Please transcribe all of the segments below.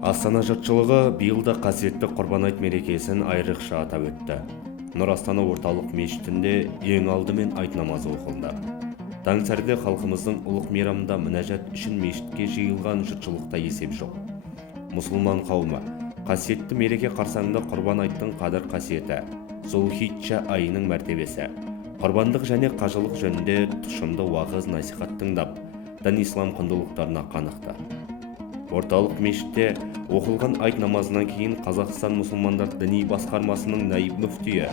Астана жұртшылығы биылда қасиетті Құрбан айт мерекесін айрықша атап өтті. Нұр Астана орталық мешітінде ең алдымен айт намазы оқылды. Таңсәріде халқымыздың ұлық мейрамында мінәжат үшін мешітке жиылған жұртшылықта есеп жоқ. Мұсылман қауымы қасиетті мереке қарсаңында Құрбан айттың қадір қасиеті, Зулхиджа айының мәртебесі, құрбандық және қажылық жөнінде тұшымды уағыз насихат тыңдап, дін ислам құндылықтарына қанықты. Орталық мешітте оқылған айт намазынан кейін Қазақстан мұсылмандар діни басқармасының наиб мүфтиі,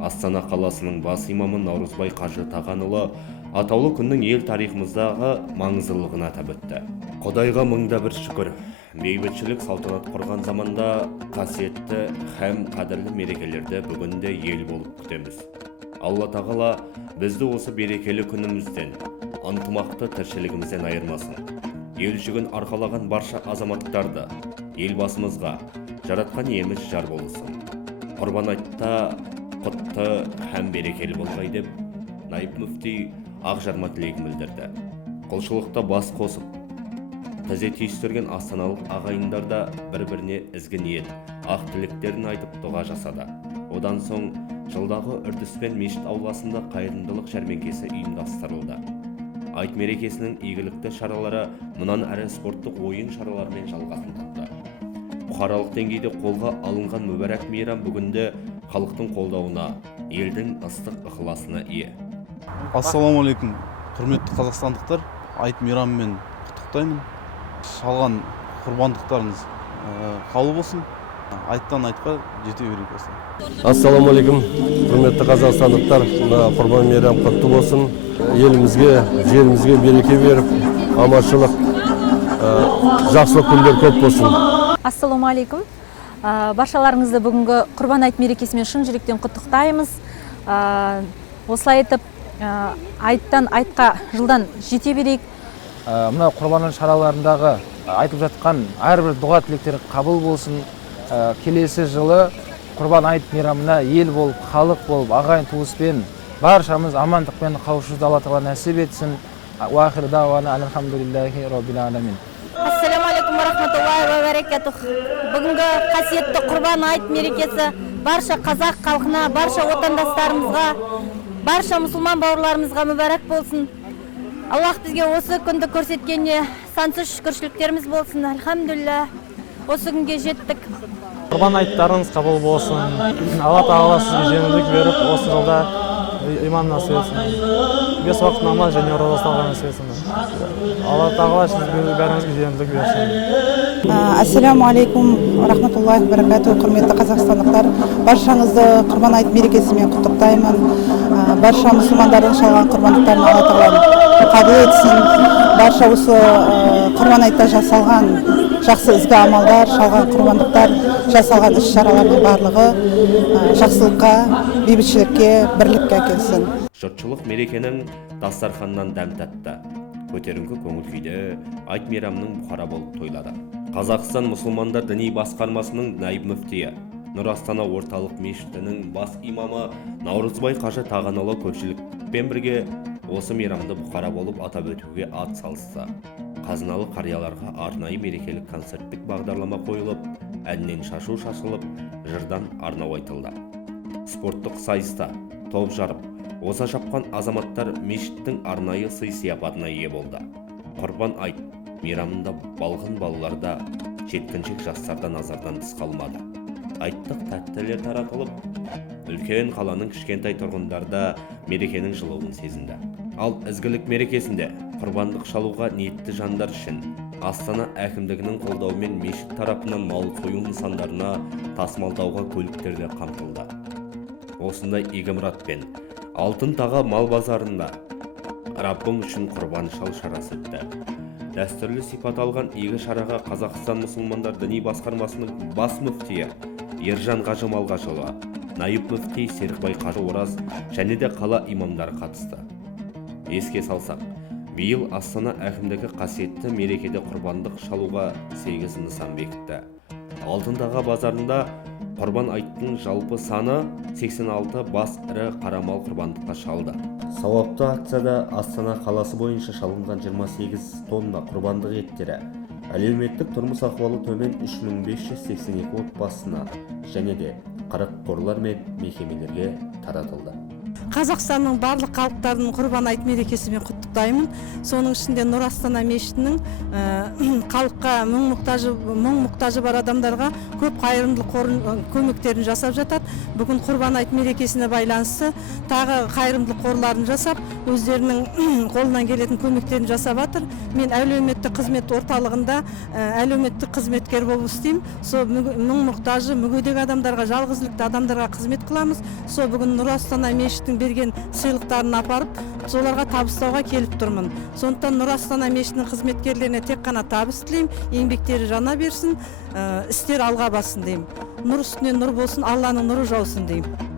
Астана қаласының бас имамы Наурызбай Қажы Тағанұлы атаулы күннің ел тарихымыздағы маңыздылығын атап өтті. Құдайға мыңда бір шүкір, бейбітшілік салтанат құрған заманда қасиетті һәм қадірлі мерекелерді бүгінде ел болып күтеміз. Алла тағала бізді осы берекелі күнімізден, ынтымақты тіршілігімізден айырмасын. Ел жүгін арқалаған барша азаматтарды елбасымызға жаратқан иеміз жар болсын. Құрбан айтта құтты һәм берекелі болғай деп наиб мүфти Ақжарма тілегін білдірді. Құлшылықта бас қосып, тізе түйістірген астаналық ағайындар да бір-біріне ізгі ниет, ақ тілектерін айтып дұға жасады. Одан соң жылдағы үрдіспен мешіт ауласында қайырымдылық жәрмеңкесі ұйымдастырылды. Айт мерекесінің игілікті шаралары мұнан әрі спорттық ойын шараларымен жалғасын тапты. Бұқаралық деңгейде қолға алынған мүбәрәк мейрам бүгінде халықтың қолдауына, елдің ыстық ықыласына ие. Ассалаумағалейкум, құрметті қазақстандықтар, айт мейрамымен құттықтаймын. Шалған құрбандықтарыңыз қабыл болсын. Айттан айтқа жете берейік болсын. Ассалаумағалейкум, құрметті қазақстандықтар, құрбан мейрам құтты болсын. Елімізге, жерімізге береке беріп, аманшылық, жақсылық күндер көп болсын. Ассалаумағалейкум. Баршаларыңызды бүгінгі Құрбан айт мерекесімен шын жүректен құттықтаймыз. Осылай етіп, айттан айтқа жылдан жете берейік. Мына құрбан шараларындағы айтып жатқан әрбір дұға тілектері қабыл болсын. Келесі жылы Құрбан айт мейрамына ел болып, халық болып, ағайын туыспен баршамыз амандықпен қауышуды Алла тағала нәсіп етсін. Уахир дауана алхамдулиллахи роббил аламин. Ассалаумағалейкум ва рахматуллахи ва баракатух. Бүгінгі қасиетті Құрбан айт мерекесі барша қазақ халқына, барша отандастарымызға, барша мұсылман бауырларымызға мүбәрәк болсын. Аллах бізге осы күнді көрсеткеніне сансыз шүкіршіліктеріміз болсын. Альхамдулилля, осы күнге жеттік. Құрбан айттарыңыз қабыл болсын. Алла тағала сізге жеңілдік беріп, осы жылда иман насып етсін. 5 уақыт намаз және ораза ұстауға насып етсін. Алла тағала сізге бәріңізге жеңілдік берсін. Ассалаумағалейкум рахматуллахи ва баракатух. Құрметті қазақстандықтар, баршаңызды Құрбан айт мерекесімен құттықтаймын. Барша мұсылмандардың шалған құрбандықтарын Алла тағала қабыл етсін. Барша осы Құрбан айтта жасалған жақсы ізгі амалдар, шалған құрбандықтар, жасалған іс-шаралардың барлығы жақсылыққа, бейбітшілікке, бірлікке әкелсін. Жұртшылық мерекенің дастарханнан дәм татты. Көтеріңкі көңіл күйде айт мейрамның бұқара болып тойлады. Қазақстан мұсылмандар діни басқармасының наиб мүфтиі, Нұр Астана орталық мешітінің бас имамы Наурызбай Қажы Тағанұлы көпшілікпен бірге осы мейрамды бұқара болып атап өтуге ат салысты. Қазыналы қарияларға арнайы мерекелік концерттік бағдарлама қойылып, әннен шашу шашылып, жырдан арнау айтылды. Спорттық сайыста топ жарып, оза шапқан азаматтар мешіттің арнайы сый-сияпатына ие болды. Құрбан айт мейрамында балғын балаларда, жеткіншек жастарда назардан тыс қалмады. Айттық тәттілер таратылып, үлкен қаланың кішкентай тұрғындарда мерекенің жылуын сезінді. Ал ізгілік мерекесінде құрбандық шалуға ниетті жандар үшін Астана әкімдігінің қолдауымен мешіт тарапынан мал қою нысандарына тасымалдауға көліктерді қамтылды. Осындай игі мұратпен Алтын Таға мал базарында Раббың үшін құрбан шал шарасы өтті. Дәстүрлі сипат алған игі шараға Қазақстан мұсылмандар діни басқармасының бас мүфтиі Ержан Қажы Малғажыұлы, наиб мүфти Серікбай Қажы Ораз және де қала имамдары қатысты. Еске салсақ, биыл Астана әкімдігі қасиетті мерекеде құрбандық шалуға 8 нысан бекітті. Алтын Таға базарында құрбан айттың жалпы саны 86 бас ірі қарамал құрбандыққа шалды. Сауапты акцияда Астана қаласы бойынша шалынған 28 тонна құрбандық еттері әлеуметтік тұрмыс ахуалы төмен 3582 отбасына және де 40 қорлар мен мекемелерге таратылды. Қазақстанның барлық халықтарын Құрбан айт мерекесімен құттықтаймын. Соның ішінде Нұр Астана мешітінің халыққа мұң мұқтажы бар адамдарға көп қайырымдылық көмектерін жасап жатады. Бүгін Құрбан айт мерекесіне байланысты тағы қайырымдылық қорларын жасап, өздерінің қолынан келетін көмектерін жасап жатыр. Мен әлеуметтік қызмет орталығында әлеуметтік қызметкер болып істеймін. Сол мұң мұқтажы, мүгедек адамдарға, жалғызілікті адамдарға қызмет қыламыз. Сол бүгін Нұр Астана мешітінің берген сыйлықтарын апарып, соларға табыстауға келіп тұрмын. Сондықтан Нұр Астана мешітінің қызметкерлеріне тек қана табыс тілеймін, еңбектері жана берсін, істер алға бассын деймін. Нұр үстіне нұр болсын, Алланың нұры жаусын деймін.